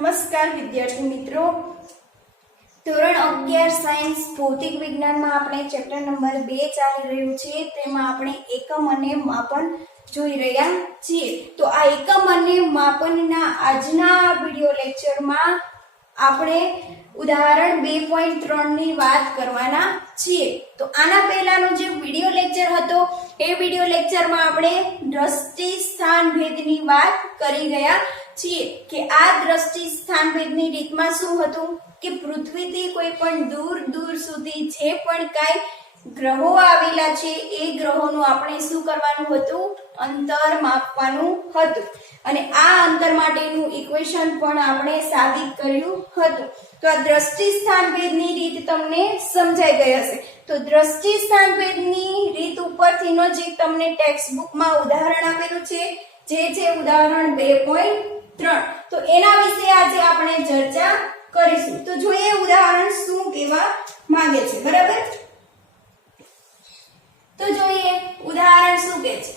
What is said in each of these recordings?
નમસ્કાર વિદ્યાર્થી મિત્રો, ધોરણ 11 સાયન્સ ભૌતિક વિજ્ઞાનમાં આપણે ચેપ્ટર નંબર 2 ચાલી રહ્યું છે. તેમાં આપણે એકમ અને માપન જોઈ રહ્યા છીએ. તો આ એકમ અને માપનના આજના વિડિયો લેક્ચરમાં આપણે ઉદાહરણ 2.3 ની વાત કરવાના છીએ. તો આના પહેલાનો જે વિડિયો લેક્ચર હતો એ વિડિયો લેક્ચરમાં આપણે દ્રષ્ટિ સ્થાન ભેદની વાત કરી ગયા છીએ કે આ દ્રષ્ટિ સ્થાન ભેદની રીતમાં શું હતું કે પૃથ્વીથી કોઈ પણ દૂર દૂર સુધી જે પણ કાંઈ ગ્રહો આવેલા છે એ ગ્રહોનું આપણે શું કરવાનું હતું, અંતર માપવાનું હતું. અને આ અંતર માટેનું ઇક્વેશન પણ આપણે સાબિત કર્યું હતું. તો આ દ્રષ્ટિ સ્થાન ભેદની રીત તમને સમજાઈ ગઈ હશે. તો દ્રષ્ટિ સ્થાન ભેદની રીત ઉપરથીનો જે તમને ટેક્સ્ટ બુકમાં ઉદાહરણ આપેલું છે જે છે ઉદાહરણ 2.3, તો એના વિશે આજે આપણે ચર્ચા કરીશું. તો જોઈએ ઉદાહરણ શું કહેવા માંગે છે. બરાબર, તો જોઈએ ઉદાહરણ શું કહે છે.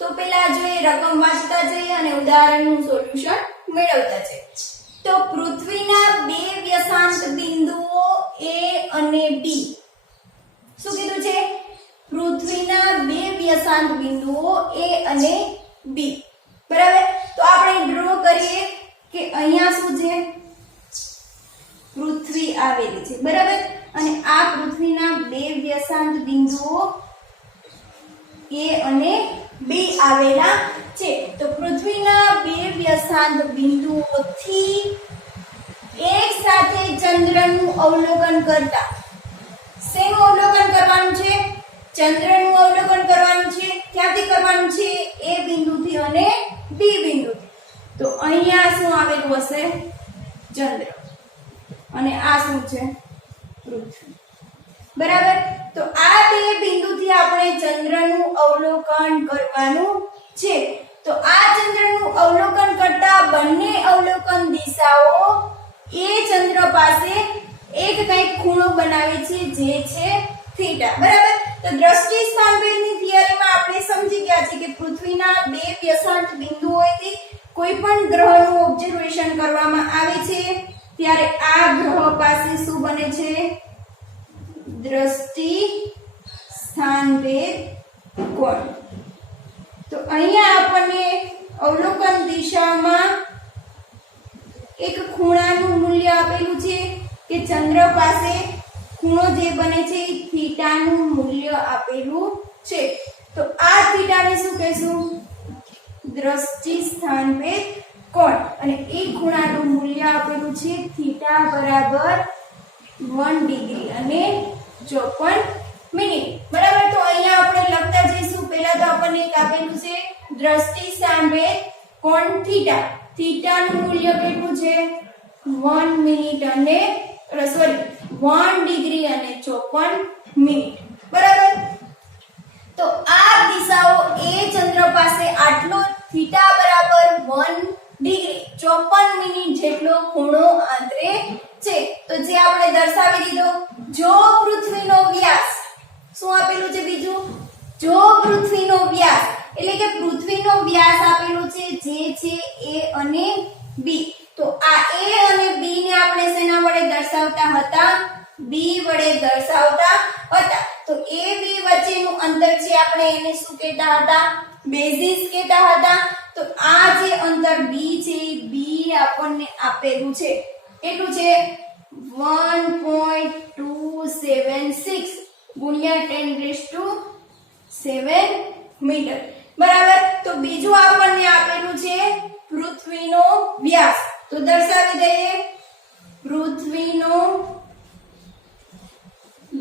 તો પહેલા જોઈએ રકમ વાંચતા જઈએ અને ઉદાહરણનું સોલ્યુશન મેળવતા જઈએ. તો પૃથ્વીના બે વ્યસાંત બિંદુઓ A અને B. શું કીધું છે? પૃથ્વીના બે વ્યસાંત બિંદુઓ A અને B. બરાબર, તો આપણે ડ્રો કરીએ કે અહીંયા શું છે, પૃથ્વી આવેલી છે. બરાબર, અને આ પૃથ્વીના બે વ્યસાંત બિંદુઓ A અને B આવેલા છે. તો પૃથ્વીના બે વ્યસાંત બિંદુઓથી એક સાથે ચંદ્રનું અવલોકન કરતા, શેનું અવલોકન કરવાનું છે? ચંદ્રનું અવલોકન કરવાનું છે. ક્યાંથી કરવાનું છે? A બિંદુથી અને B બિંદુથી. તો અહીંયા શું આવેલું હશે? ચંદ્ર. અને આ શું છે? પૃથ્વી. બરાબર, તો આ બે બિંદુથી આપણે ચંદ્રનું અવલોકન કરવાનું છે. તો આ ચંદ્રનું અવલોકન કરતા બંને અવલોકન દિશાઓ એ ચંદ્ર પાસે એક કંઈક ખૂણો બનાવે છે જે છે થીટા. બરાબર, તો દ્રષ્ટિ સ્થાન ભેદની થિયરીમાં આપણે સમજી ગયા છે કે પૃથ્વીના બે વ્યસાંત બિંદુઓથી કોઈ પણ ગ્રહનું ઓબ્ઝર્વેશન કરવામાં આવે છે ત્યારે આ ગ્રહ પાસે શું બને છે? દ્રષ્ટિ સ્થાન ભેદ કોણ. તો અહીંયા આપણને અવલોકન દિશામાં એક ખૂણાનું મૂલ્ય આપેલું છે કે ચંદ્ર પાસે ખૂણો જે બને છે એ થીટાનું મૂલ્ય આપેલું છે. તો આ થીટાને શું કહેશું? દ્રષ્ટિ સ્થાન ભેદ કોણ. અને એ ખૂણાનું મૂલ્ય આપેલું છે થીટા બરાબર 1 ડિગ્રી અને 54 મિનિટ. બરાબર, તો અહીંયા આપણે લખતા જઈશું. પહેલા તો આપણને એક આપેલું છે દ્રષ્ટિ સ્થાન ભેદ કોણ થીટા. થીટાનું મૂલ્ય કેટલું છે? 1 મિનિટ અને 1 ડિગ્રી અને 54 મિનિટ. બરાબર, તો આ દિશાઓ એ ચંદ્ર પાસે આટલો થીટા બરાબર 1 ડિગ્રી 54 મિનિટ જેટલો ખૂણો આંતરે છે. તો જે આપણે દર્શાવી દીધો. જો પૃથ્વીનો વ્યાસ શું આપેલું છે? બીજું, જો પૃથ્વીનો વ્યાસ એટલે કે પૃથ્વીનો વ્યાસ આપેલો છે જે છે A અને B. તો આ A અને B ને આપણે શેના વડે દર્શાવતા હતા? B વડે દર્શાવતા હતા. તો A B વચ્ચેનું અંતર છે આપણે એને શું કહેતા હતા? બેઝિસ કહેતા હતા. તો આ જે અંતર B છે B આપણને આપેલું છે. કેટલું છે? 1.276 ગુણ્યા 10⁻⁷ મીટર. બરાબર, તો બીજું આપણને આપેલું છે પૃથ્વીનો વ્યાસ. તો દર્શાવી દઈએ. પૃથ્વીનો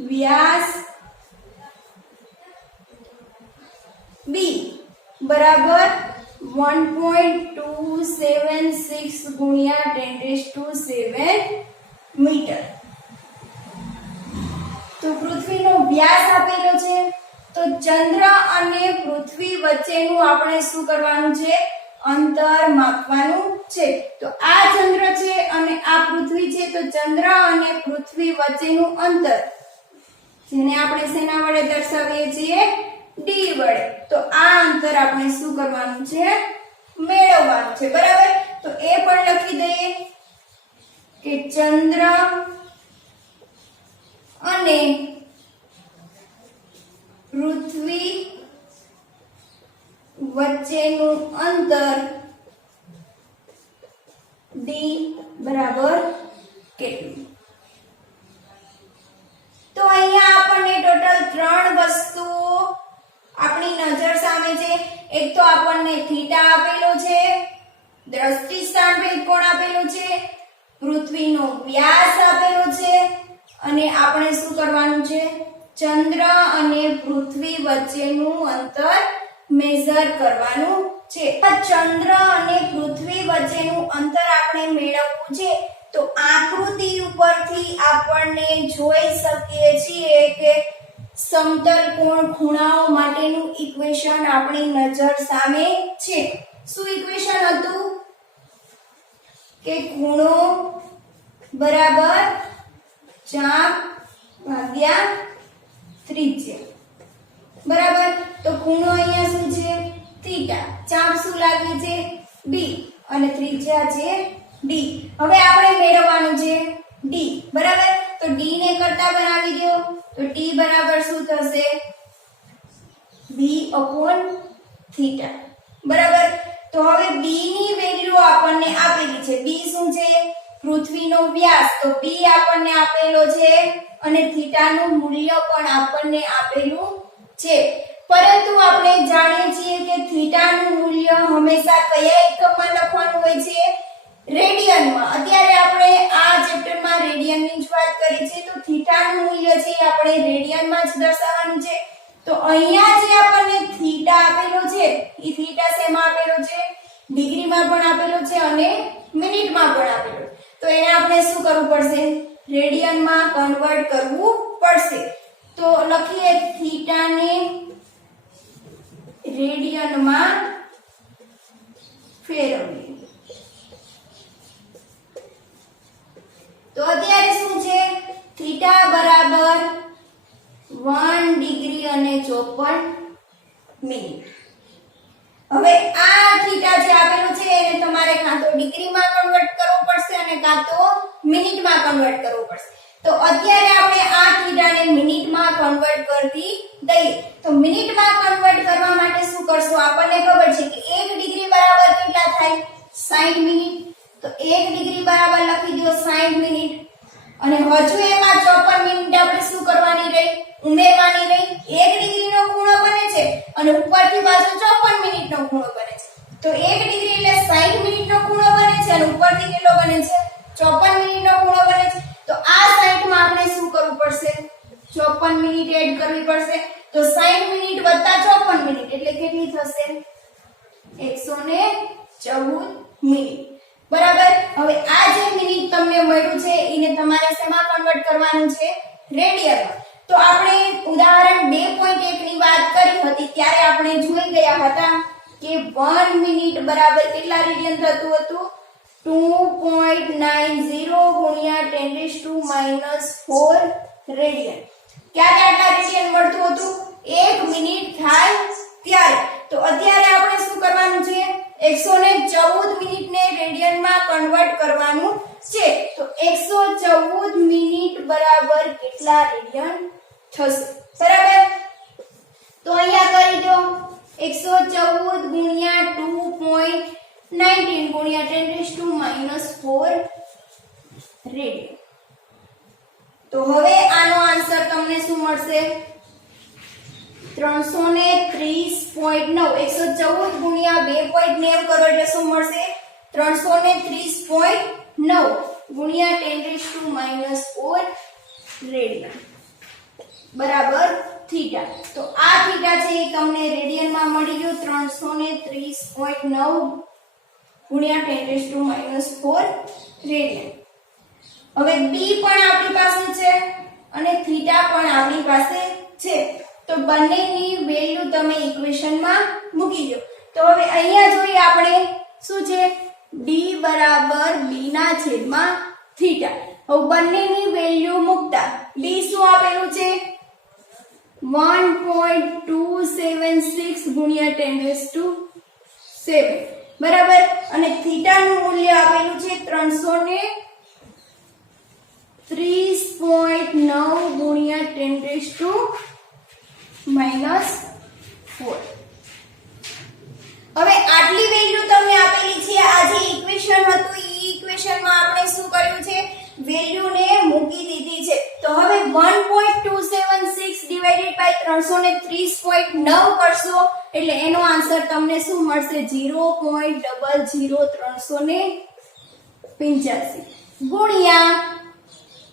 વ્યાસ B બરાબર 1.276 ગુણ્યા 10⁻⁷ મીટર. તો પૃથ્વીનો વ્યાસ આપેલો છે. તો ચંદ્ર અને પૃથ્વી વચ્ચેનું આપણે શું કરવાનું છે? અંતર માપવાનું છે. તો આ ચંદ્ર છે અને આ પૃથ્વી છે. તો ચંદ્ર અને પૃથ્વી વચ્ચેનું અંતર જેને આપણે શેના વડે દર્શાવીએ છીએ? D વડે. તો આ અંતર આપણે શું કરવાનું છે? મેળવવાનું છે, બરાબર. તો એ પણ લખી દઈએ કે ચંદ્ર અને પૃથ્વી વચ્ચેનું અંતર d બરાબર કેટલું. તો અહીંયા આપણને ટોટલ 3 વસ્તુઓ આપણી નજર સામે છે. એક તો આપણને થીટા આપેલો છે, દ્રષ્ટિ સ્થાનભેદ કોણ આપેલો છે, પૃથ્વીનો વ્યાસ આપેલો છે અને આપણે શું કરવાનું છે, ચંદ્ર અને પૃથ્વી વચ્ચેનું અંતર મેઝર કરવાનું છે. ચંદ્ર અને પૃથ્વી વચ્ચેનું અંતર આપણે મેળવવું છે. તો આકૃતિ ઉપરથી આપણને જોઈ શકીએ છીએ કે સમતલ કોણ ખૂણાઓ માટેનું ઇક્વેશન આપણી નજર સામે છે. શું ઇક્વેશન હતું કે ખૂણો બરાબર ચાપ ભાગ્યા ત્રિજ્યા, બરાબર. તો ખૂણો અહીંયા શું છે, થીટા, ચાપ શું લાગે છે, d અને ત્રિજ્યા છે d. હવે આપણે મેળવવાનું છે d, બરાબર. તો d ને કરતા બનાવી દો. તો t બરાબર શું થશે, b/θ, બરાબર. તો હવે b ની વેલ્યુ આપણને આપેલી છે. b શું છે, પૃથ્વીનો વ્યાસ. તો b આપણને આપેલો છે અને થીટા નું મૂલ્ય પણ આપણને આપેલું છે. પરંતુ આપણે જાણીએ છીએ કે થીટા નું મૂલ્ય હંમેશા કયા એકમમાં લખવાનું હોય છે, રેડિયનમાં. અત્યારે આપણે આ ચેપ્ટરમાં રેડિયનની જ વાત કરી છે. તો થીટા નું મૂલ્ય છે આપણે રેડિયનમાં જ દર્શાવવાનું છે. તો અહીંયા જે આપણને થીટા આપેલો છે, ઈ થીટા શેમાં આપેલો છે, ડિગ્રીમાં પણ આપેલો છે અને મિનિટમાં પણ આપેલો છે. તો એને આપણે શું કરવું પડશે, રેડિયનમાં કન્વર્ટ કરવું પડશે. તો લખીએ થીટા ને રેડિયનમાં ફેરવીએ. તો અત્યારે શું છે, થીટા બરાબર 1 ડિગ્રી અને 54 મિનિટ. હવે આ થીટા જે આપેલું છે એને તમારે કાં તો ડિગ્રીમાં કન્વર્ટ કરવું પડશે અને કાં તો મિનિટમાં કન્વર્ટ કરવું પડશે. તો અત્યારે આપણે આ થીટાને મિનિટમાં કન્વર્ટ કરી દઈએ. તો મિનિટમાં કન્વર્ટ કરવા માટે શું કરશું, આપણને ખબર છે કે 1 ડિગ્રી બરાબર કેટલા થાય, 60 મિનિટ. તો 1 ડિગ્રી બરાબર લખી દો 60 મિનિટ. અને હજુ એમાં 54 મિનિટ આપણે શું કરવાની રહી, ઉમેરવાની રહી. 1 ડિગ્રીનો ખૂણો બને છે અને ઉપરથી પાછો 54 મિનિટનો ખૂણો બને છે. તો 1 ડિગ્રી એટલે 60 મિનિટનો ખૂણો બને છે અને ઉપરથી કેટલો બને છે, 54 મિનિટનો ખૂણો બને છે. તો આ 60 માં આપણે શું કરવું પડશે, 54 મિનિટ એડ કરવી પડશે. તો 60 મિનિટ વત્તા 54 મિનિટ એટલે કેટલી થશે, 114 મિનિટ, બરાબર. હવે આ જે મિનિટ તમને મળ્યું છે એને તમારે શેમાં કન્વર્ટ કરવાનું છે, રેડિયનમાં. તો આપણે ઉદાહરણ 2.1 ની વાત કરી હતી ત્યારે આપણે જોઈ ગયા હતા કે 1 મિનિટ બરાબર કેટલા રેડિયન થતું હતું, 2.90 ગુણ્યા 10⁻⁴ રેડિયન. ક્યારે આટલા રેડિયન મળતું હતું, 1 મિનિટ થાય ત્યારે. તો અત્યારે આપણે શું કરવાનું છે, 114 મિનિટને રેડિયનમાં કન્વર્ટ કરવાનું છે. તો 114 મિનિટ બરાબર કેટલા રેડિયન થશે, બરાબર. તો અહીંયા કરી દો 114 ગુણ્યા 2.19 ગુણ્યા 10⁻⁴ રેડિયન. તો હવે આનો આન્સર તમને શું મળશે, 330.9. 114 ગુણ્યા 2.9 કરો એટલે શું મળશે, 330.9 ગુણ્યા 10⁻⁴ રેડિયન બરાબર થીટા. તો આ થીટા છે એ તમને રેડિયનમાં મળી ગયું, 330.9 ગુણ્યા 10⁻⁴ રેડિયન. હવે b પણ આપણી પાસે છે અને થીટા પણ આપણી પાસે છે. તો બંનેની વેલ્યુ તમે ઇક્વેશનમાં મૂકી દો. તો હવે અહીંયા જોઈએ આપણે શું છે, d બરાબર b ના છેદમાં થીટા. હવે બંનેની વેલ્યુ મૂકતા d શું આપેલું છે, 1.276 ગુણ્યા 10⁻⁷. બરાબર, અને થીટાનું મૂલ્ય આપેલું છે 330.9 ગુણ્યા 10⁻⁴. હવે આટલી વેલ્યુ તમને આપેલી છે. આ જે ઇક્વેશન હતું એ ઇક્વેશનમાં આપણે શું કર્યું છે, વેલ્યુને મૂકી દીધી છે. તો હવે 1.276 ડિવાઇડેડ બાય 330.9 કરશો એટલે એનો આન્સર તમને શું મળશે, 0.00385 ગુણ્યા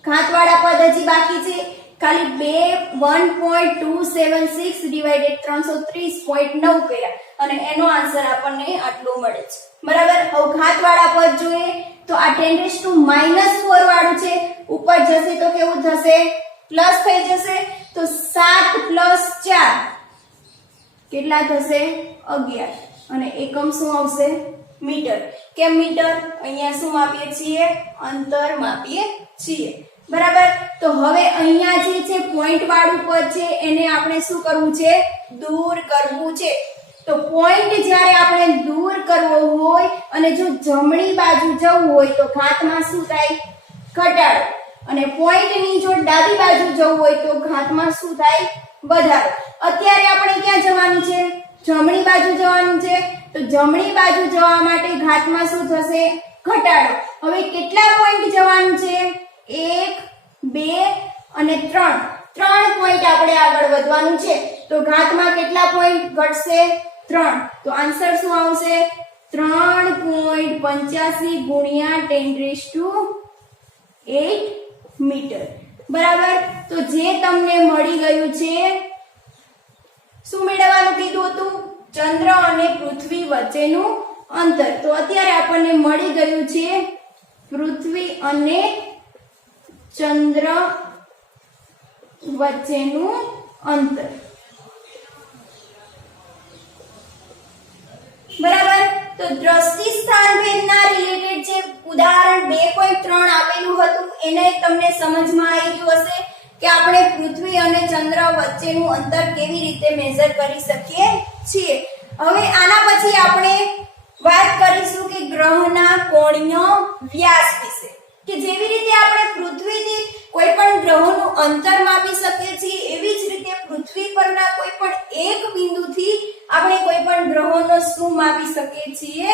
ઘાતવાળા પદ હજી બાકી છે ખાલી 1.276 ડિવાઇડેડ 330.9 કર્યા અને એનો આન્સર આપણને આટલો મળે છે. બરાબર, હવે ઘાતવાળા પદ જોઈએ તો આ 10⁻⁴ વાળું છે, ઉપર જશે તો કેવું થશે, પ્લસ થઈ જશે. તો 7 + 4 કેટલા થશે, 11 અને એકમ શું આવશે, મીટર. કેમ મીટર, અહીંયા શું માપીએ છીએ, અંતર માપીએ છીએ. બરાબર, તો હવે અહીંયા જે છે પોઈન્ટ વાળું પદ છે એને આપણે શું કરવું છે, દૂર કરવું છે. તો પોઈન્ટ જ્યારે આપણે દૂર કરવો હોય અને જો જમણી બાજુ જવું હોય તો ઘાતમાં શું થાય, ઘટાડો, અને પોઈન્ટની જો ડાબી બાજુ જવું હોય તો ઘાતમાં શું થાય, વધારો. અત્યારે આપણે ક્યાં જવાનું છે, જમણી બાજુ જવાનું છે. તો જમણી બાજુ જવા માટે ઘાતમાં શું થશે, ઘટાડો. હવે કેટલા પોઈન્ટ જવાનું છે, 1 2 અને 3 પોઈન્ટ આપણે આગળ વધવાનું છે. તો ઘાતમાં કેટલા પોઈન્ટ ઘટશે, 3. તો આન્સર શું આવશે, 3.85 ગુણ્યા 10⁸ મીટર. બરાબર, તો જે તમને મળી ગયું છે, શું મેળવવાનું કીધું હતું, ચંદ્ર અને પૃથ્વી વચ્ચેનું અંતર. તો અત્યારે આપણને મળી ગયું છે પૃથ્વી અને ચંદ્ર વચ્ચેનું અંતર. બરાબર, તો દ્રષ્ટિ સ્થાનભેદના રિલેટેડ જે ઉદાહરણ 2.3 આપેલું હતું એને તમને સમજમાં આવી ગયું હશે કે આપણે પૃથ્વી અને ચંદ્ર વચ્ચેનું અંતર કેવી રીતે મેઝર કરી શકીએ છીએ. હવે આના પછી આપણે વાત કરીશું કે ગ્રહના કોણીય વ્યાસ વિશે, કે જેવી રીતે આપણે પૃથ્વીથી કોઈ પણ ગ્રહોનું અંતર માપી શકીએ છીએ એવી જ રીતે પૃથ્વી પરના કોઈ પણ એક બિંદુથી આપણે કોઈ પણ ગ્રહોનો શું માપી શકીએ છીએ,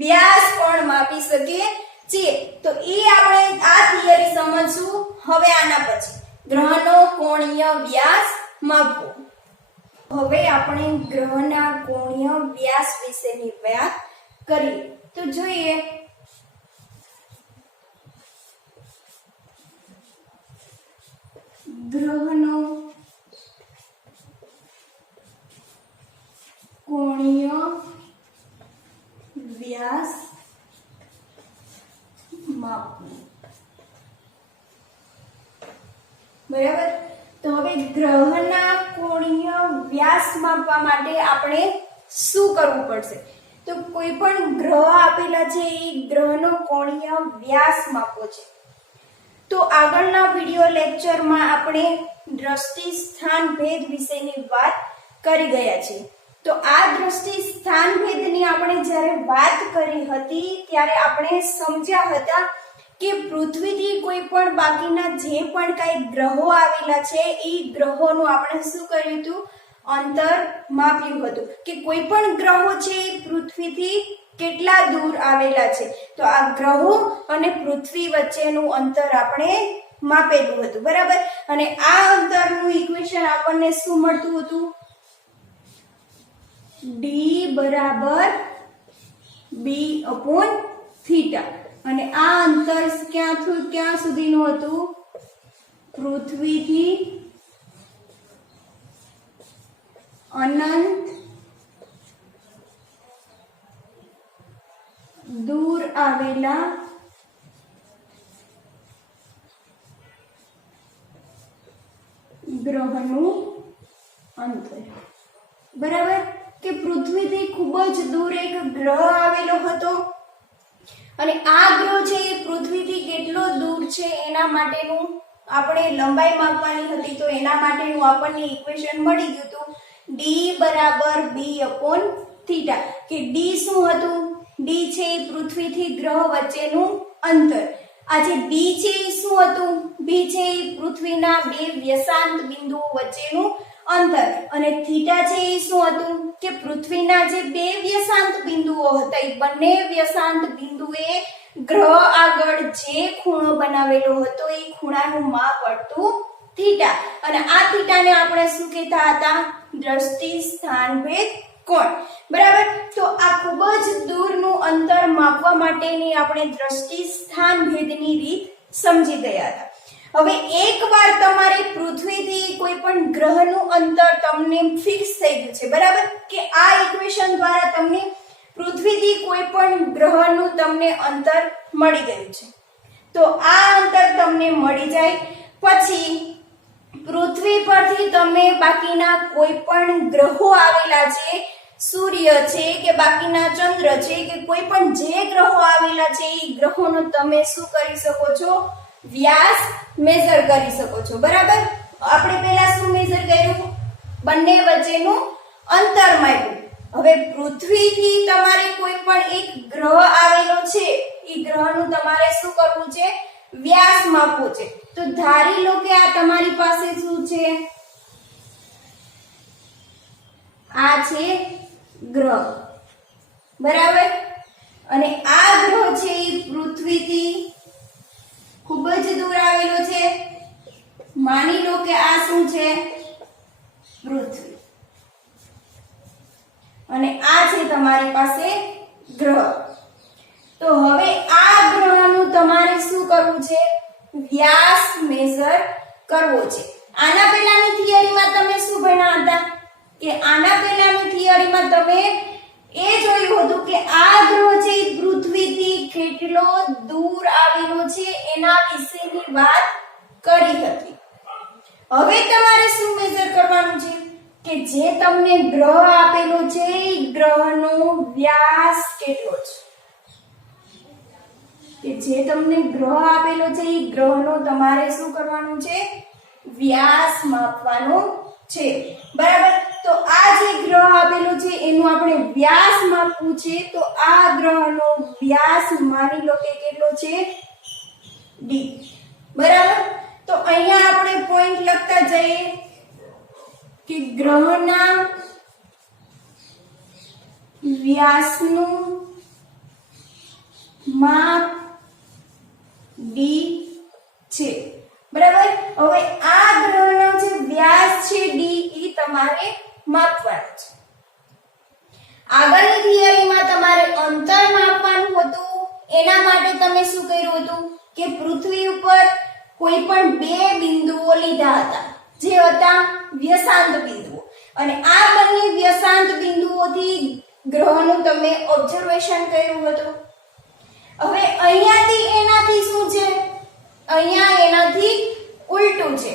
વ્યાસ પણ માપી શકીએ છીએ. તો એ આપણે આ થિયરી સમજશું હવે આના પછી, ગ્રહનો કોણીય વ્યાસ માપવો. હવે આપણે ગ્રહના કોણીય વ્યાસ વિશેની વાત કરીએ. તો જોઈએ ગ્રહનો કોણીય વ્યાસ માપવું. બરાબર, તો હવે ગ્રહના કોણીય વ્યાસ માપવા માટે આપણે શું કરવું પડશે, તો કોઈ પણ ગ્રહ આપેલા છે એ ગ્રહનો કોણીય વ્યાસ માપવો છે. તો આગળના વિડિયો લેક્ચરમાં આપણે દ્રષ્ટિ સ્થાન ભેદ વિશેની વાત કરી ગયા છીએ. તો આ દ્રષ્ટિ સ્થાન ભેદની આપણે જ્યારે વાત કરી હતી ત્યારે આપણે સમજ્યા હતા કે પૃથ્વીથી કોઈ પણ બાકીના જે પણ કાંઈ ગ્રહો આવેલા છે એ ગ્રહોનું આપણે શું કર્યું હતું, અંતર માપ્યું હતું કે કોઈ પણ ગ્રહો છે એ પૃથ્વીથી કેટલા દૂર આવેલા છે. તો આ ગ્રહો અને પૃથ્વી વચ્ચેનું અંતર આપણે માપેલું હતું. બરાબર, અને આ અંતરનું ઇક્વેશન આપણને શું મળતું હતું, d = b/θ. અને આ અંતર ક્યાં સુધીનું હતું, પૃથ્વીથી અનંત દૂર આવેલા ગ્રહનું અંતર. બરાબર, કે પૃથ્વીથી ખૂબ જ દૂર એક ગ્રહ આવેલો હતો અને આ ગ્રહ છે એ પૃથ્વીથી કેટલો દૂર છે એના માટેનું આપણે લંબાઈ માપવાની હતી. તો એના માટેનું આપણને ઇક્વેશન મળી ગયું હતું, d = b/θ. કે d શું હતું, ડી છે એ પૃથ્વીથી ગ્રહ વચ્ચેનું અંતર. આ જે બી છે એ શું હતું? બી છે એ પૃથ્વીના બે વ્યસાંત બિંદુઓ વચ્ચેનું અંતર. અને થીટા છે એ શું હતું? કે પૃથ્વીના જે બે વ્યસાંત બિંદુઓ હતા એ બંને વ્યસાંત બિંદુએ ગ્રહ આગળ જે ખૂણો બનાવેલો હતો એ ખૂણાનું માપ હતું થીટા. અને આ થીટાને આપણે શું કહેતા હતા? દ્રષ્ટિ સ્થાનભેદ કોણ. બરાબર. તો આ ખૂબ જ દૂરનું અંતર માપવા માટેની આપણે દ્રષ્ટિ સ્થાનભેદની રીત સમજી ગયા હતા. હવે એકવાર તમારે પૃથ્વીથી કોઈ પણ ગ્રહનું અંતર તમને ફિક્સ થઈ ગયું છે, બરાબર, કે આ ઇક્વેશન દ્વારા તમને પૃથ્વીથી કોઈ પણ ગ્રહનું તમને અંતર મળી ગયું છે. તો આ અંતર તમને મળી જાય પછી પૃથ્વી પરથી તમે બાકીના કોઈ પણ ગ્રહો આવેલા છે, સૂર્ય છે કે બાકીના ચંદ્ર છે કે કોઈ પણ જે ગ્રહો આવેલા છે એ ગ્રહોનો તમે શું કરી શકો છો? વ્યાસ મેઝર કરી શકો છો. બરાબર. આપણે પહેલા શું મેઝર કર્યું? બંને વચ્ચેનું અંતર માપ્યું. હવે પૃથ્વીથી તમારે કોઈ પણ એક ગ્રહ આવેલો છે એ ગ્રહનું તમારે શું કરવું છે? વ્યાસ માપવો છે. તો ધારી લો કે આ તમારી પાસે શું છે? આ છે ગ્રહ, બરાબર. અને આ ગ્રહ છે એ પૃથ્વીથી ખૂબ જ દૂર આવેલો છે. માની લો કે આ શું છે? પૃથ્વી. અને આ છે તમારી પાસે ગ્રહ. તો હવે આ ગ્રહનું તમારે શું કરવું છે? વ્યાસ મેઝર કરવો છે. આના પહેલાની થિયરીમાં તમે શું ભણ્યા હતા? કે આના પહેલાની થિયરીમાં તમે એ જોયું હતું કે આ ગ્રહ છે પૃથ્વીથી કેટલો દૂર આવેલો છે એના વિશેની વાત કરી હતી. હવે તમારે શું મેઝર કરવાનું છે? કે જે તમને ગ્રહ આપેલો છે એ ગ્રહનો વ્યાસ કેટલો છે? કે જે તમને ગ્રહ આપેલો છે એ ગ્રહનો તમારે શું કરવાનું છે? વ્યાસ માપવાનો છે. બરાબર. તો આ જે ગ્રહ આપેલો છે એનું આપણે વ્યાસ માપવું છે. તો આ ગ્રહનો વ્યાસ માની લો કે કેટલો છે? ડી. બરાબર. તો અહીંયા આપણે પોઈન્ટ લખતા જઈએ કે ગ્રહના વ્યાસનું માપ ડી છે. બરાબર. હવે આ ગ્રહનો જે વ્યાસ છે ડી એ તમારે માપવાનો છે. આગળની થિયરીમાં તમારે અંતર માપવાનું હતું. એના માટે તમે શું કર્યું હતું? કે પૃથ્વી ઉપર કોઈ પણ બે બિંદુઓ લીધા હતા જે હતા વ્યસાંત બિંદુઓ. અને આ બંને વ્યસાંત બિંદુઓથી ગ્રહનું તમે ઓબ્ઝર્વેશન કર્યું હતું. હવે અહીંયાથી એનાથી શું છે? અહીંયા એનાથી ઉલટું છે.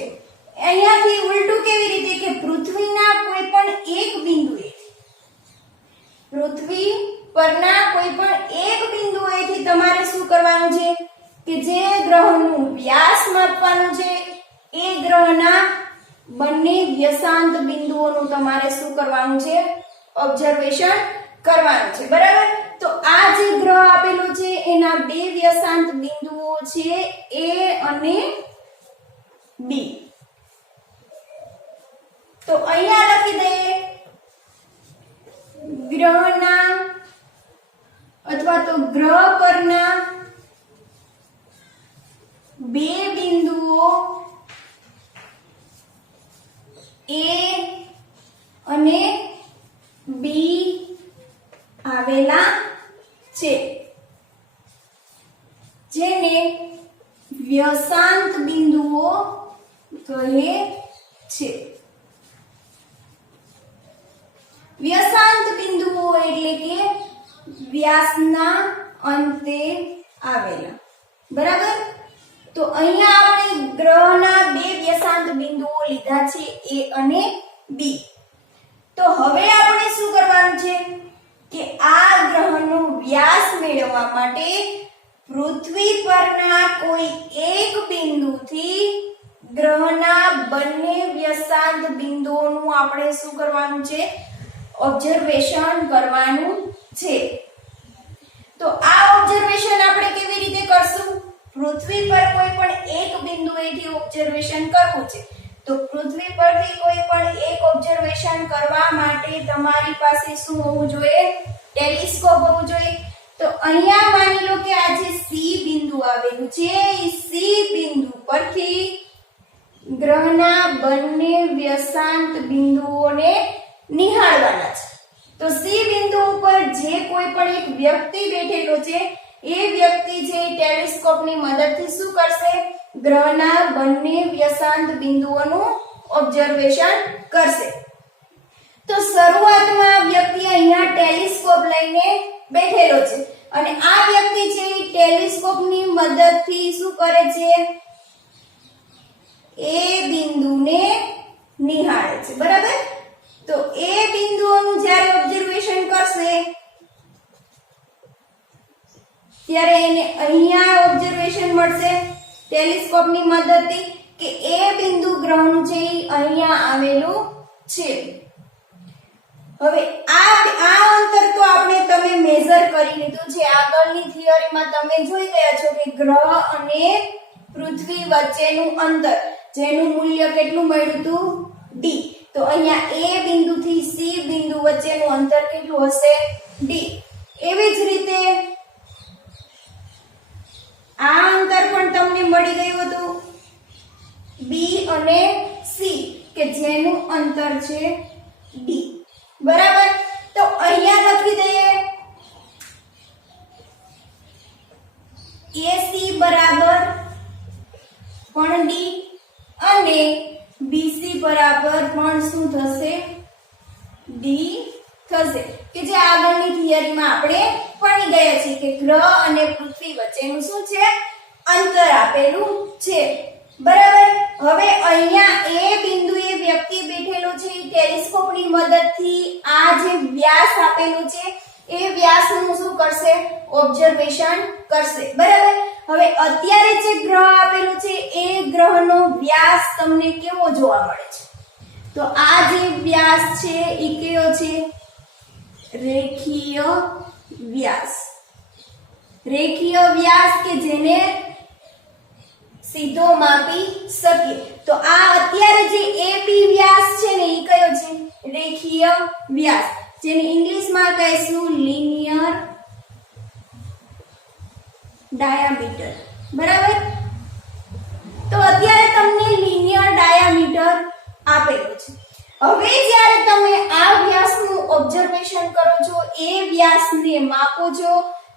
અહીંયાથી ઉલટું કેવી રીતે? કે પૃથ્વીના કોઈ પણ એક બિંદુએ, પૃથ્વી પરના કોઈ પણ એક બિંદુએથી તમારે શું કરવાનું છે? કે જે ગ્રહનું વ્યાસ માપવાનું છે એ ગ્રહના બંને વ્યસાંત બિંદુઓનું તમારે શું કરવાનું છે? ઓબ્ઝર્વેશન કરવાનું છે. બરાબર. તો આ જે ગ્રહ આપેલો છે એના બે વ્યસાંત બિંદુઓ છે A અને B. તો અહીંયા લખી દઈએ ગ્રહના અથવા તો ગ્રહ પરના બે બિંદુઓ A અને B આવેલા છે જેને વ્યસાંત બિંદુઓ કહે છે. વ્યસાંત બિંદુઓ એટલે કે વ્યાસના અંતે આવેલા. બરાબર. તો અહીંયા આપણે ગ્રહના બે વ્યસાંત બિંદુઓ લીધા છે A અને B. તો હવે આપણે શું કરવાનું છે? કે આ ગ્રહનો વ્યાસ મેળવવા માટે પૃથ્વી પરના કોઈ એક બિંદુથી ગ્રહના બંને વ્યસાંત બિંદુઓનું આપણે શું કરવાનું છે? ઓબ્ઝર્વેશન કરવાનું છે. તો આ ઓબ્ઝર્વેશન આપણે કેવી રીતે કરશું? પૃથ્વી પર કોઈ પણ એક બિંદુએથી ઓબ્ઝર્વેશન કરવું છે તો પૃથ્વી પરથી કોઈ પણ એક ઓબ્ઝર્વેશન કરવા માટે તમારી પાસે શું હોવું જોઈએ? ટેલિસ્કોપ હોવું જોઈએ। તો અહીંયા માની લો કે આ જે સી બિંદુ આવેલું છે એ સી બિંદુ પરથી ગ્રહના બંને વ્યસાંત બિંદુઓને નિહાળવાના છે। તો સી બિંદુ ઉપર જે કોઈ પણ એક વ્યક્તિ બેઠેલો છે એ વ્યક્તિ જે ટેલિસ્કોપની મદદથી શું કરશે? ગ્રહના બંને વ્યસાંત બિંદુઓનું ઓબ્ઝર્વેશન કરશે। તો શરૂઆતમાં વ્યક્તિ અહીંયા ટેલિસ્કોપ લઈને બેઠેલો છે અને આ વ્યક્તિ છે એ ટેલિસ્કોપની મદદથી શું કરે છે? એ બિંદુને નિહાળે છે, બરાબર? તો એ બિંદુઓનું જ્યારે ઓબ્ઝર્વેશન કરશે ત્યારે એને અહીંયા ઓબ્ઝર્વેશન મળશે ટેલિસ્કોપની મદદથી કે એ બિંદુ ગ્રહનું છે એ અહીંયા આવેલું છે। હવે આ અંતર તો આપણે તમે મેઝર કરી લીધું છે। આગળની થિયરીમાં તમે જોઈ ગયા છો કે ગ્રહ અને પૃથ્વી વચ્ચેનું અંતર જેનું મૂલ્ય કેટલું મળ્યું હતું? d। તો અહીંયા એ બિંદુથી સી બિંદુ વચ્ચેનું અંતર કેટલું હશે? d। એવી જ રીતે આ અંતર પણ તમને મળી ગયું હતું b અને c કે જેનું અંતર છે d, બરાબર? તો અહીંયા લખી દઈએ AC બરાબર પણ d અને BC બરાબર પણ શું થશે? d થશે કે જે આગળની થિયરીમાં આપણે ભણી ગયા છીએ કે ગ્રહ અને પૃથ્વી વચ્ચેનું શું છે? અંતર આપેલું છે, બરાબર? હવે અહીંયા એ બિંદુએ વ્યક્તિ બેઠેલો છે ટેલિસ્કોપની મદદથી આ જે વ્યાસ આપેલો છે એ વ્યાસનું શું કરશે? ઓબ્ઝર્વેશન કરશે, બરાબર? હવે અત્યારે જે ગ્રહ આપેલો છે એ ગ્રહનો વ્યાસ તમને કેવો જોવા મળે છે? તો આ જે વ્યાસ છે એ કેવો છે? રેખીય વ્યાસ। રેખીય વ્યાસ કે જેને સીધો માપી શકીએ। તો આ અત્યારે જે AB વ્યાસ છે ને એ કયો છે? રેખીય વ્યાસ, જેને ઇંગ્લિશમાં કહીશું લિનિયર ડાયામીટર, બરાબર? તો અત્યારે તમને લિનિયર ડાયામીટર આપેલું છે। હવે જ્યારે તમે આ વ્યાસનું ઓબ્ઝર્વેશન કરો છો, એ વ્યાસને માપો છો,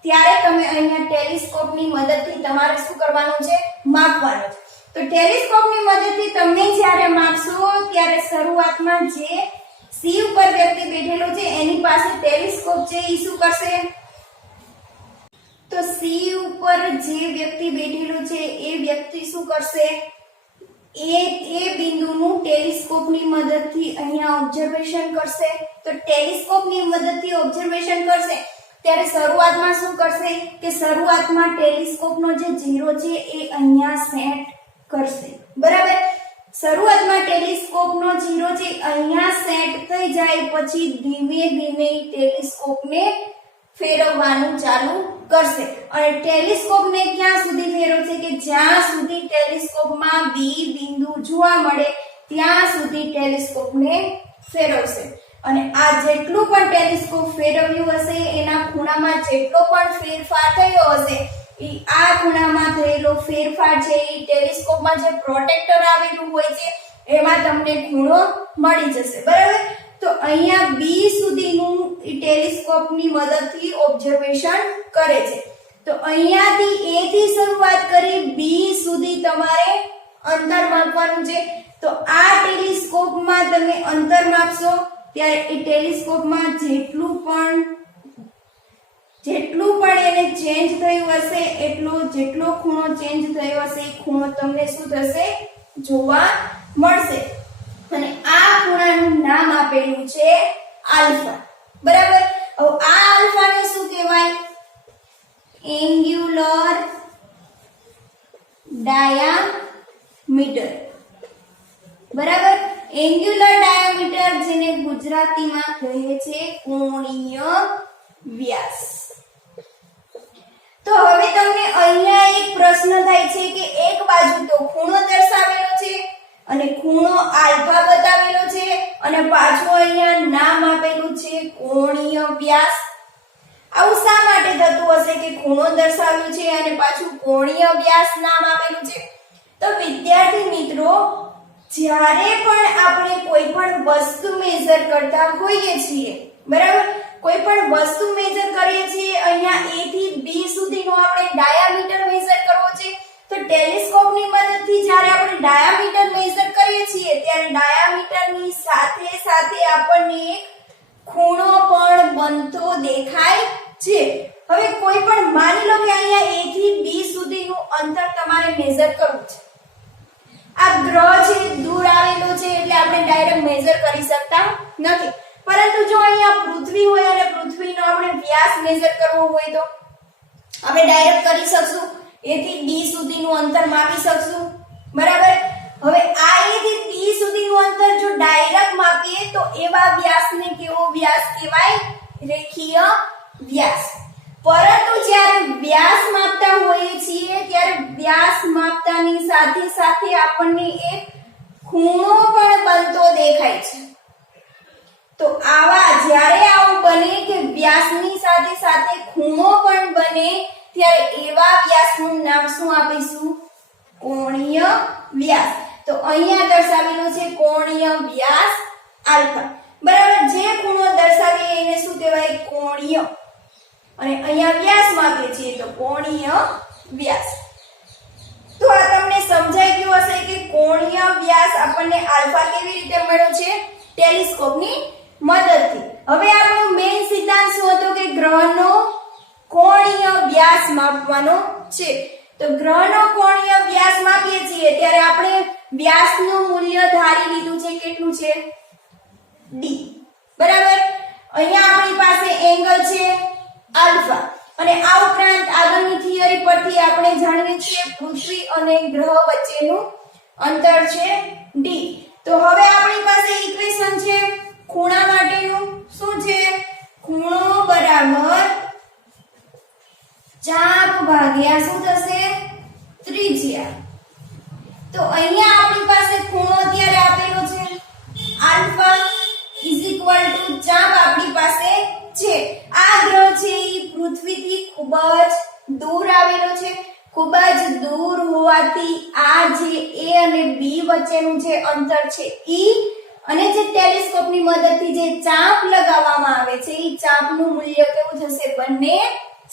ત્યારે તમે અહીંયા ટેલિસ્કોપની મદદથી તમારે શું કરવાનું છે? માપવાનું છે। તો ટેલિસ્કોપની મદદથી તમે જ્યારે માપશો ત્યારે શરૂઆતમાં જે સી ઉપર વ્યક્તિ બેઠેલો છે એની પાસે ટેલિસ્કોપ છે એ શું કરશે? તો સી ઉપર જે વ્યક્તિ બેઠેલો છે એ વ્યક્તિ શું કરશે? એ બિંદુનું ટેલિસ્કોપની મદદથી અહીંયા ઓબ્ઝર્વેશન કરશે। તો ટેલિસ્કોપની મદદથી ઓબ્ઝર્વેશન કરશે ત્યારે શરૂઆતમાં શું કરશે કે શરૂઆતમાં ટેલિસ્કોપનો જે 0 છે એ અહીંયા સેટ કરશે, બરાબર? શરૂઆતમાં ટેલિસ્કોપનો 0 છે અહીંયા સેટ થઈ જાય પછી ધીમે ધીમે ટેલિસ્કોપને ફેરવવાનું ચાલુ કરશે અને ટેલિસ્કોપને ક્યાં સુધી ફેરવશે કે જ્યાં સુધી ટેલિસ્કોપમાં બી બિંદુ જોવા મળે ત્યાં સુધી ટેલિસ્કોપને ફેરવશે। અને આ જેટલું પણ ટેલિસ્કોપ ફેરવ્યું હશે એના ખૂણામાં જેટલો પણ ફેરફાર થયો હશે એ આ ખૂણામાં થયેલો ફેરફાર છે એ ટેલિસ્કોપમાં જે પ્રોટેક્ટર આવેલું હોય છે એમાં તમને ખૂણો મળી જશે, બરાબર? તો અહીંયા બી સુધીનું ટેલિસ્કોપની મદદથી ઓબ્ઝર્વેશન કરે છે। તો અહીંયાથી એ થી શરૂઆત કરી બી સુધી તમારે અંતર માપવાનું છે। તો આ ટેલિસ્કોપમાં તમે અંતર માપશો ત્યારે એ ટેલિસ્કોપમાં જેટલું પણ એને ચેન્જ થયું હશે જેટલો ખૂણો ચેન્જ થયો હશે એ ખૂણો તમને શું થશે? જોવા મળશે। અને આ ખૂણાનું નામ આપેલું છે આલ્ફા, બરાબર? હવે આ આલ્ફાને શું કહેવાય? એન્ગ્યુલર ડાયામીટર, બરાબર? એન્ગ્યુલર ડાયામીટર જેને ગુજરાતીમાં કહે છે કોણીય વ્યાસ। તો હવે તમને અહીંયા એક પ્રશ્ન થાય છે કે એક બાજુ તો ખૂણો દર્શાવેલો છે અને ખૂણો આલ્ફા બતાવેલો છે અને પાછું અહીંયા નામ આપેલું છે કોણીય વ્યાસ. આવું શા માટે થતું હશે કે ખૂણો દર્શાવ્યો છે અને પાછું કોણીય વ્યાસ નામ આપેલું છે? તો વિદ્યાર્થી મિત્રો, જ્યારે પણ આપણે કોઈ પણ વસ્તુ મેઝર કરતા હોઈએ છીએ, બરાબર, કોઈ પણ વસ્તુ મેઝર કરીએ છીએ, અહીંયા A થી B સુધીનો આપણે ડાયામીટર મેઝર કરવો છે, તો ટેલિસ્કોપની મદદથી જ્યારે આપણે ડાયામીટર મેઝર કરીએ છીએ ત્યારે ડાયામીટરની સાથે સાથે આપણને એક ખૂણો પણ બનતો દેખાય છે. હવે કોઈ પણ માની લો કે અહીંયા A થી B સુધીનું અંતર તમારે મેઝર કરવું છે. આ ગ્રહ છે દૂર આવેલો છે એટલે આપણે ડાયરેક્ટ મેઝર કરી શકતા નથી, પરંતુ જો અહીંયા પૃથ્વી હોય અને પૃથ્વીનો આપણે વ્યાસ મેઝર કરવો હોય તો આપણે ડાયરેક્ટ કરી શકશું. A થી B સુધીનું અંતર માપી શકશું, બરાબર. હવે આ A થી B સુધીનું અંતર જો ડાયરેક્ટ માપીએ તો એવા વ્યાસને કેવો વ્યાસ કહેવાય? રેખીય વ્યાસ. પરંતુ જ્યારે વ્યાસ માપતા હોઈએ છીએ ત્યારે વ્યાસ માપતાની સાથે સાથે આપણને એક ખૂણો પણ બનતો દેખાય છે. તો જ્યારે આવું બને કે વ્યાસની સાથે સાથે ખૂણો પણ બને ત્યારે એવા વ્યાસનું નામ શું આપીશું? કોણીય વ્યાસ. તો અહીંયા દર્શાવેલો છે કોણીય વ્યાસ આલ્ફા, બરાબર. જે ખૂણો દર્શાવીએ એને શું કહેવાય? કોણીય. અને અહીંયા વ્યાસ માપીએ છીએ તો કોણીય વ્યાસ. તો આ તમને સમજાઈ ગયું હશે કે કોણીય વ્યાસ આપણને આલ્ફા કેવી રીતે મળ્યો છે? ટેલિસ્કોપની મદદથી. હવે આપણો મેઇન સિદ્ધાંત શું હતો કે ગ્રહનો કોણીય વ્યાસ માપવાનો છે. તો ગ્રહનો કોણીય વ્યાસ માપીએ છીએ ત્યારે આપણે વ્યાસનું મૂલ્ય ધારી લીધું છે. કેટલું છે? d, બરાબર. અહીંયા આપણી પાસે એંગલ છે આલ્ફા, અને આ ઉપરાંત આગળની થિયરી પરથી આપણે જાણીએ છીએ પૃથ્વી અને ગ્રહ વચ્ચેનું અંતર છે d. તો હવે આપણી પાસે ઇક્વેશન છે ખૂણા માટેનું. શું છે? ખૂણો બરાબર ચાપ ભાગ્યા શું થશે? ત્રિજ્યા. તો અહીંયા આપણી પાસે ખૂણો અત્યારે આપેલો છે આલ્ફા = ચાપ આપણી પાસે છે. આ ગ્રહ છે એ પૃથ્વીથી ખૂબ જ દૂર આવેલો છે. ખૂબ જ દૂર હોવાથી આ જે A અને B વચ્ચેનું જે અંતર છે E, અને જે ટેલિસ્કોપની મદદથી જે ચાપ લગાવવામાં આવે છે એ ચાપનું મૂલ્ય કેવું થશે? બંને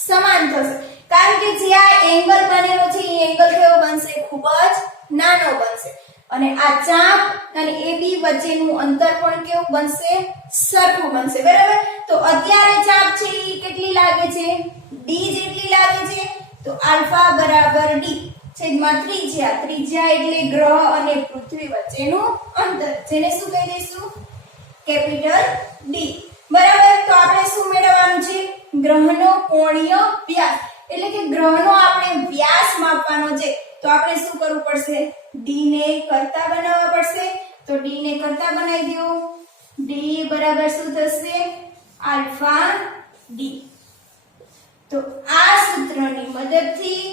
સમાન થશે. કારણ કે જે આ એંગલ બનેલો છે એ એંગલ કેવો બનશે? ખૂબ જ નાનો બનશે. અને આ ચાપ અને AB વચ્ચેનું અંતર પણ કેવું બનશે? સરખું બનશે, બરાબર. તો અત્યારે ચાપ છે એ કેટલી લાગે છે? d જેટલી લાગે છે. તો આલ્ફા બરાબર d છેદમાં ત્રિજ્યા. ત્રિજ્યા એટલે ગ્રહ અને પૃથ્વી વચ્ચેનું અંતર, જેને શું કહી દઈશું? કેપિટલ D, બરાબર. તો આપણે શું મેળવવાનું છે? ગ્રહનો કોણીય વ્યાસ. એટલે કે ગ્રહનો આપણે વ્યાસ માપવાનો છે. તો આપણે શું કરવું પડશે? d ને કરતા બનાવવા પડશે. તો d ને કરતા બનાવી દો. d બરાબર શું થશે? Alpha d. તો આ સૂત્રની મદદથી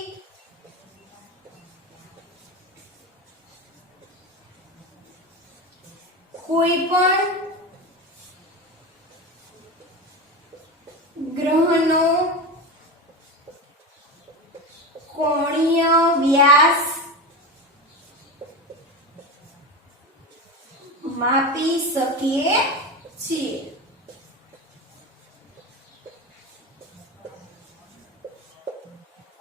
કોઈ પણ ગ્રહનો કોણીય વ્યાસ માપી શકીએ છીએ.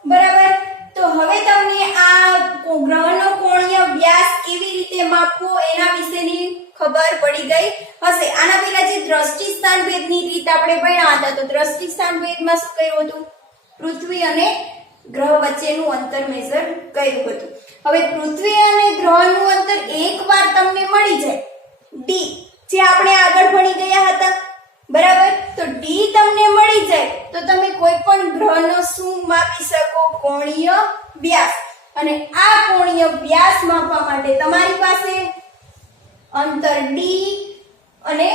બરાબર. તો હવે તમને આ ગ્રહનો કોણીય વ્યાસ કેવી રીતે માપવો એના વિશેની ખબર પડી ગઈ હશે. આના પહેલા જે દ્રષ્ટિ સ્થાન ભેદની રીત આપણે ભણ્યા હતા, તો દ્રષ્ટિ સ્થાન ભેદમાં શું કર્યું હતું? પૃથ્વી અને ગ્રહ વચ્ચેનું અંતર મેઝર કર્યું હતું. હવે પૃથ્વી અને ગ્રહનું અંતર એકવાર તમને મળી જાય d, જે આપણે આગળ ભણી ગયા હતા, બરાબર. તો d તમને મળી જાય તો તમે કોઈ પણ ગ્રહનો શું માપી શકો? કોણીય વ્યાસ. અને આ કોણીય વ્યાસ માપવા માટે તમારી પાસે અંતર d અને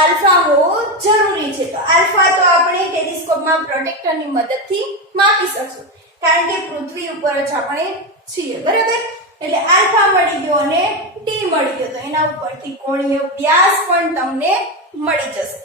આલ્ફા હોવો જરૂરી છે. તો આલ્ફા તો આપણે ટેલિસ્કોપમાં ટૂંકમાં પ્રોટેક્ટરની મદદથી માપી શકશું, કારણ કે પૃથ્વી ઉપર જ આપણે છીએ, બરાબર. એટલે આલ્ફા મળી ગયો અને ડી મળી ગયો, તો એના ઉપરથી કોણીય વ્યાસ પણ તમને મળી જશે.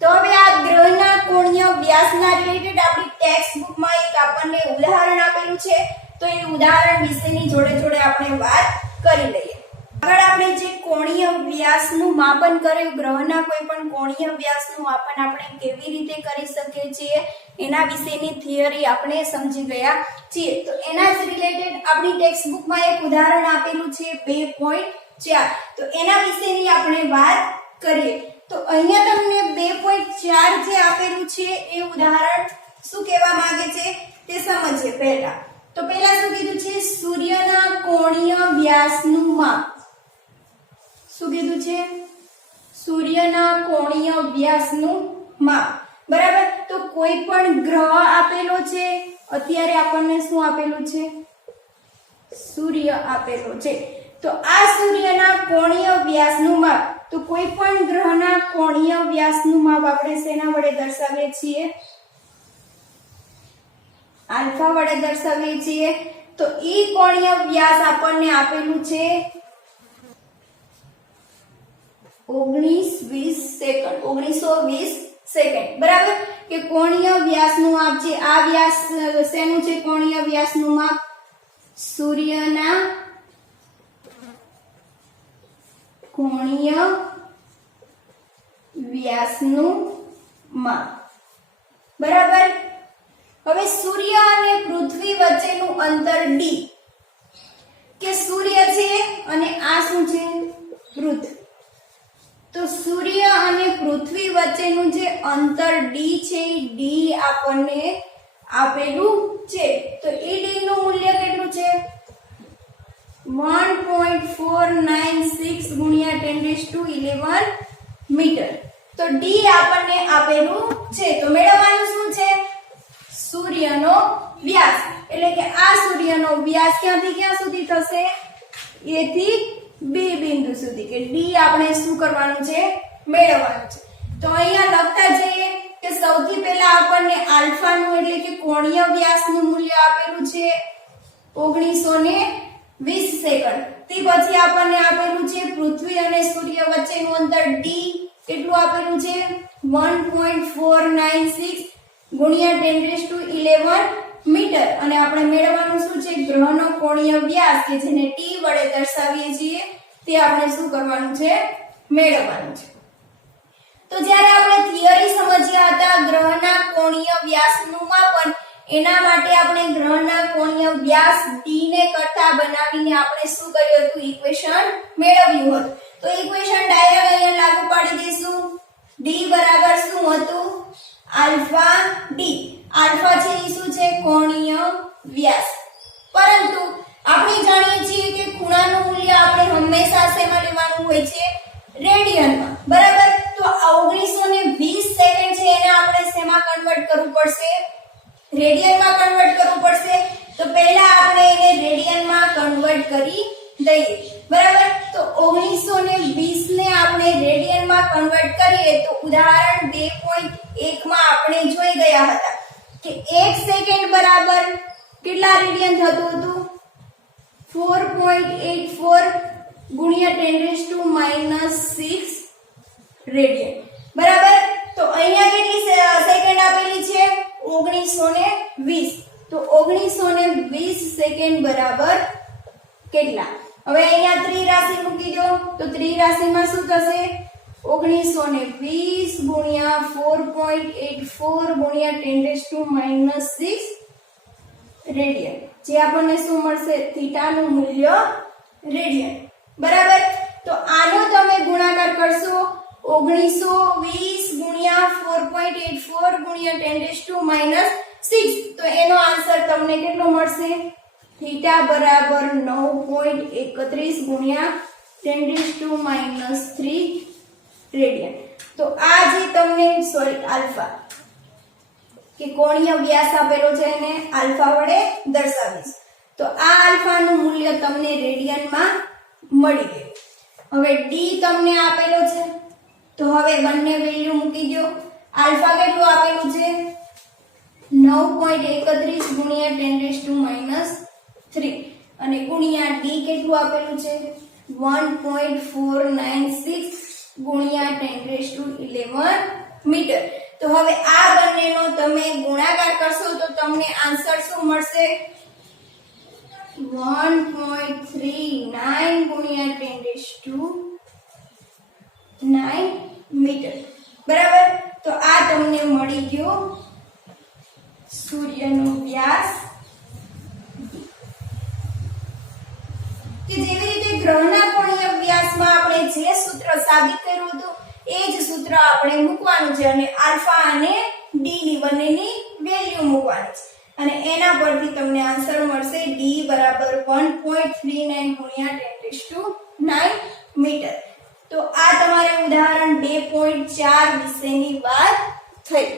તો હવે આ ગ્રહના કોણીય વ્યાસના રિલેટેડ આપણી ટેક્સ્ટ બુકમાં એક આપણને ઉદાહરણ આપેલું છે, તો એ ઉદાહરણ વિશેની જોડે જોડે આપણે વાત કરી લઈએ. આગળ આપણે જે કોણીય વ્યાસનું માપન કર્યું, ગ્રહના કોઈ પણ કોણીય વ્યાસનું માપન આપણે કેવી રીતે કરી શકીએ છીએ એના વિશેની થિયરી આપણે સમજી ગયા છીએ. તો એના જ રિલેટેડ આપણી ટેક્સ્ટ બુકમાં એક ઉદાહરણ આપેલું છે 2.4, તો એના વિશેની આપણે વાત કરીએ. તો અહીંયા તમને 2.4 જે આપેલું છે એ ઉદાહરણ શું કહેવા માંગે છે તે સમજીએ પહેલા. તો પહેલા શું કીધું છે? સૂર્યના કોણીય વ્યાસનું માપ. શું કીધું છે? સૂર્યના કોણીય વ્યાસનું માપ, બરાબર. તો કોઈ પણ ગ્રહ આપેલો છે, અત્યારે આપણને શું આપેલું છે? સૂર્ય આપેલો છે. તો આ સૂર્યના કોણીય વ્યાસનું માપ, તો કોઈ પણ ગ્રહના કોણીય વ્યાસનું માપ આપણે શેના વડે દર્શાવીએ છીએ? આલ્ફા વડે દર્શાવીએ છીએ. તો ઈ કોણીય વ્યાસ આપણને આપેલું છે 1920 સેકન્ડ, 1920 સેકન્ડ, બરાબર. કે કોણીય વ્યાસનું માપ છે. આ વ્યાસ શેનું છે? કોણીય વ્યાસનું માપ સૂર્યના કોણીય વ્યાસનું માપ, બરાબર. હવે સૂર્ય અને પૃથ્વી વચ્ચેનું અંતર d, કે સૂર્ય છે અને આ શું છે? પૃથ્વી. તો સૂર્ય અને પૃથ્વી વચ્ચેનું જે અંતર d છે, d આપણને આપેલું છે. તો એ d નું મૂલ્ય કેટલું છે? 1.496 ગુણ્યા 10⁻11 મીટર. તો d આપણને આપેલું છે. તો મેળવવાનું શું છે? સૂર્યનો વ્યાસ. એટલે કે આ સૂર્યનો વ્યાસ ક્યાંથી ક્યાં સુધી થશે? a થી b બિંદુ સુધી, કે d આપણે શું કરવાનું છે? મેળવવાનું છે. તો અહીંયા લખતા જઈએ કે સૌથી પહેલા આપણને આલ્ફાનું એટલે કે કોણીય વ્યાસનું મૂલ્ય આપેલું છે 1920 સેકન્ડ. તે પછી આપણને આપેલું છે પૃથ્વી અને સૂર્ય વચ્ચેનું અંતર d, કેટલું આપેલું છે? 1.496 ગુણ્યા 10⁻11 મીટર. અને આપણે મેળવવાનું શું છે? ગ્રહનો કોણીય વ્યાસ, કે જેને t વડે દર્શાવીએ છીએ, તે આપણે શું કરવાનું છે? મેળવવાનું છે. તો જ્યારે આપણે થિયરી સમજ્યા હતા ગ્રહના કોણીય વ્યાસનું માપન, એના માટે આપણે ગ્રહના કોણીય વ્યાસ d ને કરતા બનાવીને આપણે શું કર્યું હતું? ઇક્વેશન મેળવ્યું હતું. તો ઇક્વેશન ડાયરેક્ટ અહીંયા લાગુ પાડી દઈશું. d બરાબર શું હતું? Alpha d. આલ્ફા છે એ શું છે? કોણીય વ્યાસ. પરંતુ આપણે જાણીએ છીએ કે ખૂણાનું મૂલ્ય આપણે હંમેશા શેમાં લેવાનું હોય છે? રેડિયનમાં, બરાબર. તો 1920 સેકન્ડ છે એને આપણે શેમાં કન્વર્ટ કરવું પડશે? રેડિયનમાં કન્વર્ટ કરવું પડશે. તો પહેલા આપણે એને રેડિયનમાં કન્વર્ટ કરી દઈએ, બરાબર. તો 1920 ને આપણે રેડિયનમાં કન્વર્ટ કરીએ તો ઉદાહરણ 2.1 માં આપણે જોઈ ગયા હતા કે 1 સેકન્ડ બરાબર કેટલા રેડિયન થતું હતું? 4.84 ગુણ્યા 10⁻6 રેડિયન, બરાબર. તો અહીંયા કેટલી સેકન્ડ આપેલી છે? 1920. તો 1920 સેકન્ડ બરાબર કેટલા? હવે અહીંયા ત્રિરાશિ મૂકી દો. તો ત્રિરાશિમાં શું થશે? 1920 ગુણ્યા 4.84 ગુણ્યા 10⁻6 રેડિયન, જે આપણને શું મળશે? થીટાનું મૂલ્ય રેડિયન, બરાબર. તો આનો તમે ગુણાકાર કરશો 1920 ગુણ્યા 4.84 ગુણ્યા 10�6, તો એનો આન્સર તમને કેટલો મળશે? થીટા બરાબર 9.31 ગુણ્યા 10⁻3 રેડિયન. તો આ જે તમને આલ્ફા કે કોણીય વ્યાસ આપેલો છે એને આલ્ફા વડે દર્શાવીશ. તો આ આલ્ફાનું મૂલ્ય તમને રેડિયનમાં મળી ગયું. હવે d તમને આપેલો છે, તો હવે બંને વેલ્યુ મૂકી દો. આલ્ફા કેટલું આપેલું છે? 9.31 ગુણ્યા 10⁻³ અને ગુણ્યા d કેટલું આપેલું છે 1.496 ગુણ્યા 10⁻11 મીટર। તો હવે આ બંનેનો તમે ગુણાકાર કરશો તો તમને આન્સર શું મળશે 1.39 ગુણ્યા 10⁹ મીટર। બરાબર। તો આ તમને મળી ગયો સૂર્યનો વ્યાસ। કે જેવી રીતે ગ્રહના કોણીય વ્યાસમાં આપણે જે સૂત્ર સાબિત કર્યું હતું એ જ સૂત્ર આપણે મૂકવાનું છે અને આલ્ફા અને ડી ની બંનેની વેલ્યુ મૂકવાની છે અને એના પરથી તમને આન્સર મળશે d બરાબર 1.39 ગુણ્યા 10⁹ મીટર। તો આ તમારે ઉદાહરણ 2.4 વિશેની વાત થઈ।